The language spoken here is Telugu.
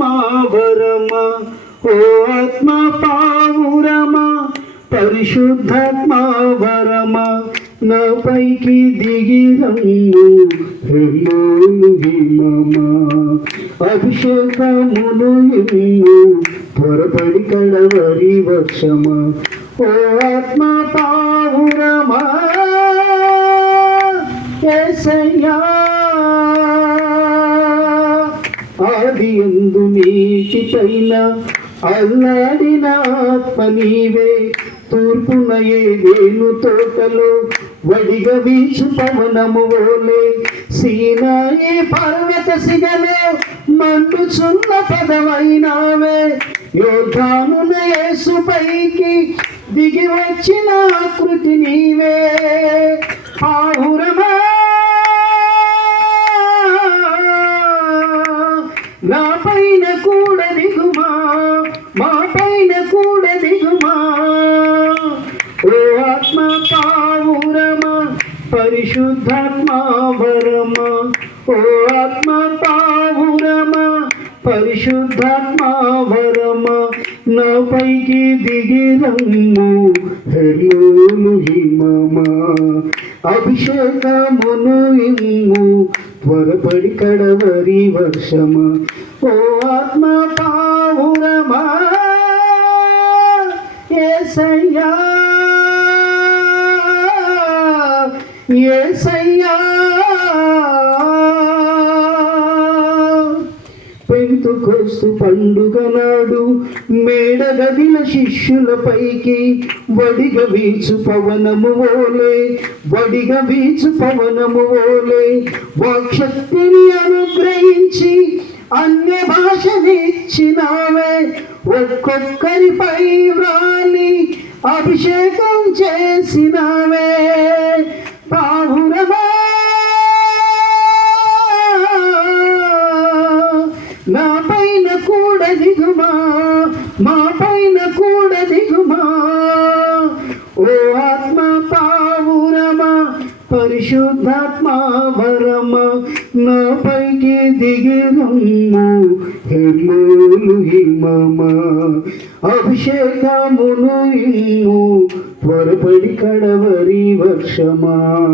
ఆత్మావరమ ఓ ఆత్మ పావురమ పరిశుద్ధాత్మావరమ నా పైకి దిగి రమ్ము హెల్లోలు అభిషేకమును ఇమ్ము త్వరపడి కడవరి వర్షమా ఓ ఆత్మ పావురమా ఏసయ్యా ఆది ఎందు నీటి పైన అల్లాడిన ఆత్మ నీవే. తూర్పున ఏదేను తోటలో వడిగ వీచు పవనము ఓలే సీనాయి పర్వత సిగలో మండుచున్న పదమైనావే యోధానున యేసు పైకి దిగి వచ్చిన ఆకృతి నీవే. పావురమా పరిశుద్ధాత్మా వరమ ఓ ఆత్మ పావురమ పరిశుద్ధాత్మా వరమ నా పైకి దిగి రమ్ము హరియోలు హిమమ. అభిషేకమును ఇమ్ము త్వరపడి కడవరి వర్షమ. ఓ ఆత్మ ఏసయ్యా. పెంతుకొస్తు పండుగ నాడు మేడ శిష్యుల పైకి వడిగ వీచు పవనము ఓలే వడిగ వీచు పవనము ఓలే. వాక్శక్తిని అనుగ్రహించి అన్య భాషనిచ్చినావే ఒక్కొక్కరిపై వ్రాలి అభిషేకం చేసినావే. పావురమా నా పైన కూడా దిగుమా మా పైన కూడా దిగుమా పరిశుద్ధాత్మ వరమా నా పైకి దిగిరమ్ము హెల్లోలు హిమమా. అభిషేకమును ఇమ్ము. త్వరపడి కడవరి వర్షమా.